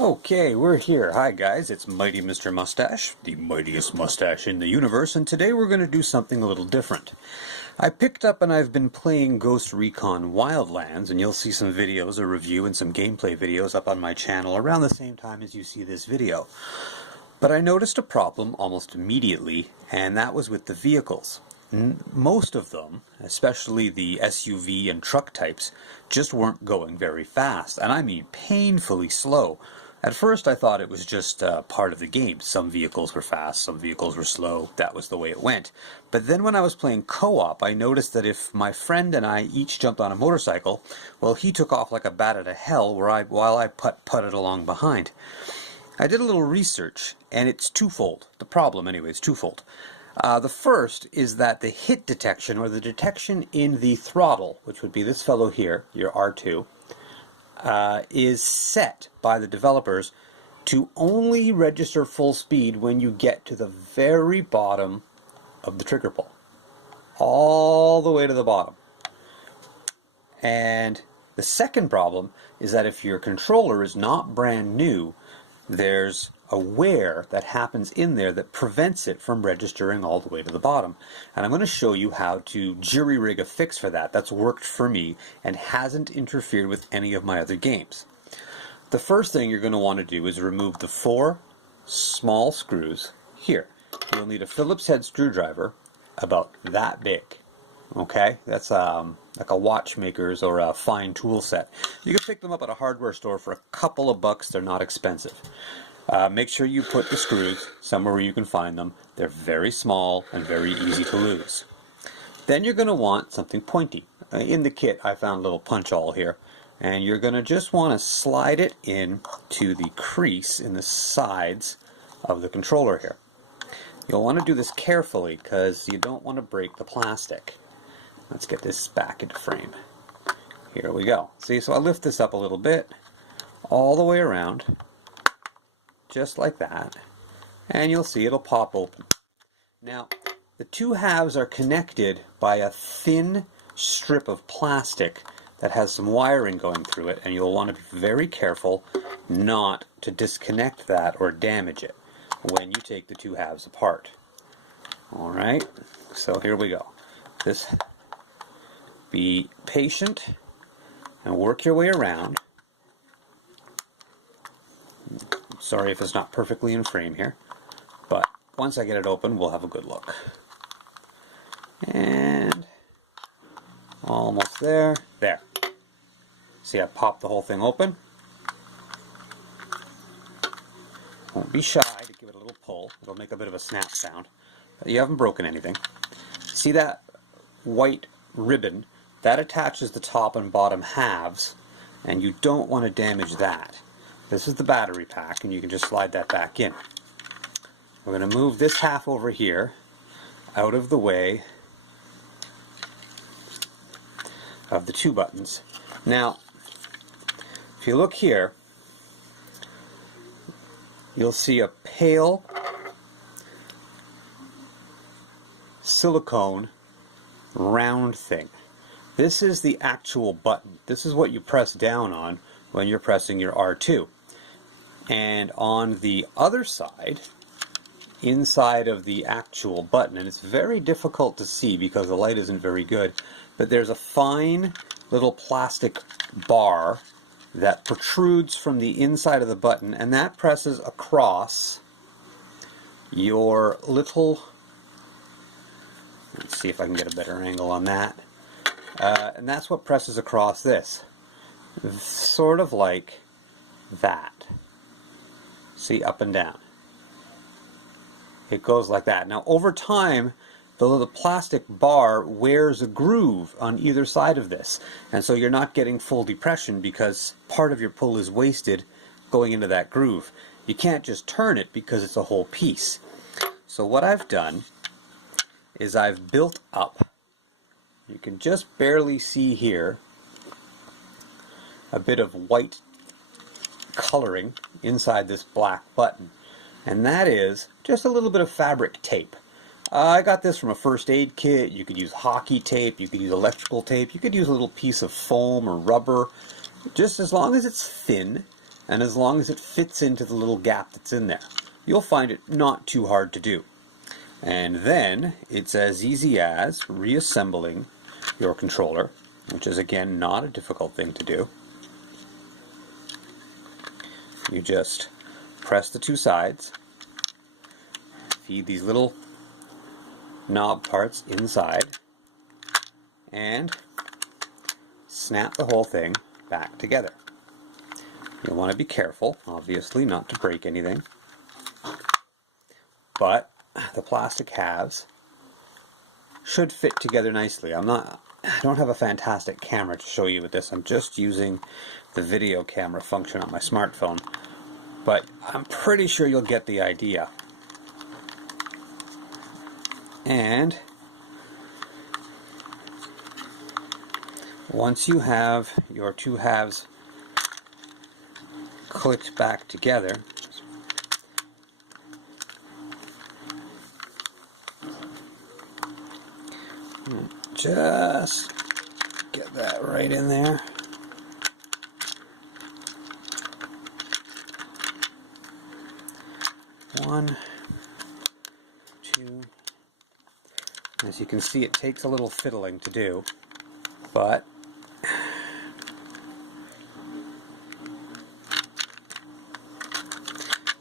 Okay, we're here. Hi guys, it's Mighty Mr. Mustache, the mightiest mustache in the universe, and today we're going to do something a little different. I picked up and I've been playing Ghost Recon Wildlands, and you'll see some videos, a review, and some gameplay videos up on my channel around the same time as you see this video. But I noticed a problem almost immediately, and that was with the vehicles. Most of them, especially the SUV and truck types, just weren't going very fast, and I mean painfully slow. At first I thought it was just part of the game. Some vehicles were fast, some vehicles were slow. That was the way it went. But then when I was playing co-op, I noticed that if my friend and I each jumped on a motorcycle, well, he took off like a bat out of hell while I putted along behind. I did a little research, and it's twofold. The problem, anyway, is twofold. The first is that the hit detection, or the detection in the throttle, which would be this fellow here, your R2, is set by the developers to only register full speed when you get to the very bottom of the trigger pull. All the way to the bottom. And the second problem is that if your controller is not brand new, there's a wear that happens in there that prevents it from registering all the way to the bottom. And I'm going to show you how to jury-rig a fix for that. That's worked for me and hasn't interfered with any of my other games. The first thing you're going to want to do is remove the 4 small screws here. You'll need a Phillips head screwdriver about that big. Okay, that's like a watchmaker's or a fine tool set. You can pick them up at a hardware store for a couple of bucks. They're not expensive. Make sure you put the screws somewhere where you can find them. They're very small and very easy to lose. Then you're going to want something pointy. In the kit I found a little punch-all here, and you're going to just want to slide it in to the crease in the sides of the controller here. You'll want to do this carefully because you don't want to break the plastic. Let's get this back into frame. Here we go. See, so I lift this up a little bit, all the way around, just like that, and you'll see it'll pop open. Now, the two halves are connected by a thin strip of plastic that has some wiring going through it, and you'll want to be very careful not to disconnect that or damage it when you take the two halves apart. Alright, so here we go. Be patient and work your way around. Sorry if it's not perfectly in frame here, but once I get it open, we'll have a good look. And almost there. There. See, I popped the whole thing open. Won't be shy to give it a little pull. It'll make a bit of a snap sound. But you haven't broken anything. See that white ribbon? That attaches the top and bottom halves, and you don't want to damage that. This is the battery pack, and you can just slide that back in. We're going to move this half over here, out of the way of the 2 buttons. Now, if you look here, you'll see a pale silicone round thing. This is the actual button. This is what you press down on when you're pressing your R2. And on the other side, inside of the actual button, and it's very difficult to see because the light isn't very good, but there's a fine little plastic bar that protrudes from the inside of the button, and that presses across your little, let's see if I can get a better angle on that, and that's what presses across this, sort of like that. See, up and down. It goes like that. Now, over time, the plastic bar wears a groove on either side of this, and so you're not getting full depression because part of your pull is wasted going into that groove. You can't just turn it because it's a whole piece. So what I've done is I've built up, you can just barely see here, a bit of white coloring inside this black button, and that is just a little bit of fabric tape. I got this from a first aid kit. You could use hockey tape, you could use electrical tape, you could use a little piece of foam or rubber, just as long as it's thin and as long as it fits into the little gap that's in there, you'll find it not too hard to do. And then it's as easy as reassembling your controller, which is again not a difficult thing to do. You just press the two sides, feed these little knob parts inside, and snap the whole thing back together. You'll want to be careful, obviously, not to break anything, but the plastic halves should fit together nicely. I don't have a fantastic camera to show you with this. I'm just using the video camera function on my smartphone, but I'm pretty sure you'll get the idea. And once you have your two halves clicked back together, just get that right in there. One, two. As you can see, it takes a little fiddling to do, but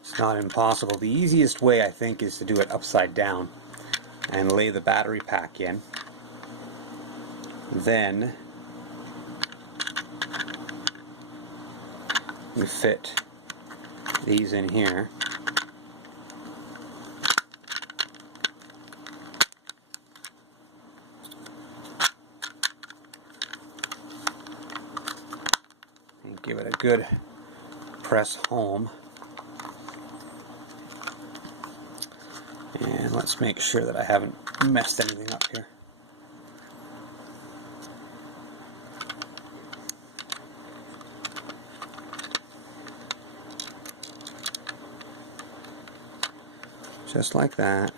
it's not impossible. The easiest way, I think, is to do it upside down and lay the battery pack in. Then you fit these in here. And give it a good press home. And let's make sure that I haven't messed anything up here. Just like that.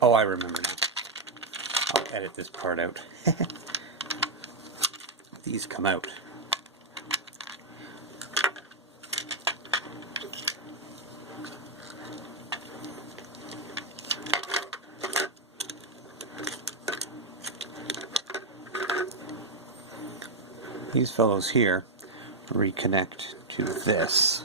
Oh, I remember now. I'll edit this part out. These come out. These fellows here reconnect to this.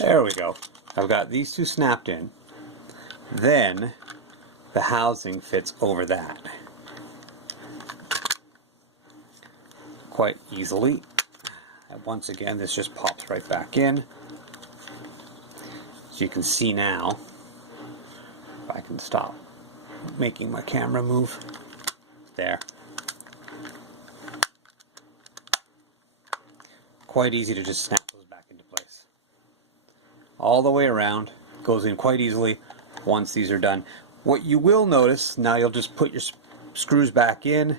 There we go. I've got these two snapped in. Then the housing fits over that quite easily. And once again, this just pops right back in. As you can see now, if I can stop making my camera move. There. Quite easy to just snap those back into place. All the way around, goes in quite easily once these are done. What you will notice, now you'll just put your screws back in.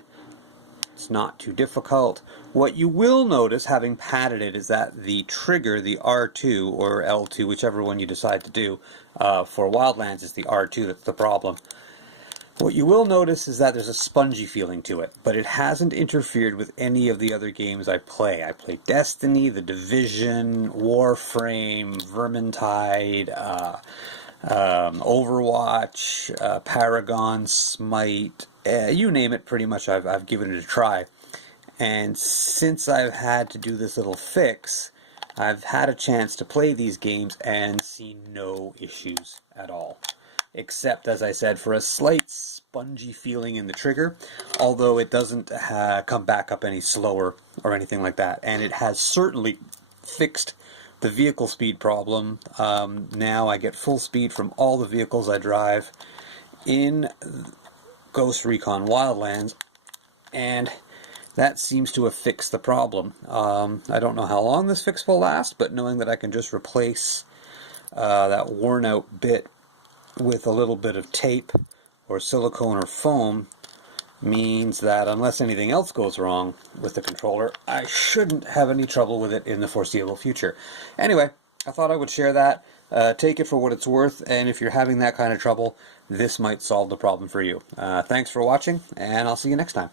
It's not too difficult. What you will notice, having patted it, is that the trigger, the R2 or L2, whichever one you decide to do, for Wildlands is the R2, that's the problem. What you will notice is that there's a spongy feeling to it, but it hasn't interfered with any of the other games I play. I play Destiny, The Division, Warframe, Vermintide, Overwatch, Paragon, Smite, you name it, pretty much I've given it a try. And since I've had to do this little fix, I've had a chance to play these games and see no issues at all. Except, as I said, for a slight spongy feeling in the trigger, although it doesn't come back up any slower or anything like that. And it has certainly fixed the vehicle speed problem. Now I get full speed from all the vehicles I drive in Ghost Recon Wildlands, and that seems to have fixed the problem. I don't know how long this fix will last, but knowing that I can just replace that worn out bit with a little bit of tape or silicone or foam means that unless anything else goes wrong with the controller, I shouldn't have any trouble with it in the foreseeable future. Anyway, I thought I would share that. Take it for what it's worth, and if you're having that kind of trouble, this might solve the problem for you. Thanks for watching, and I'll see you next time.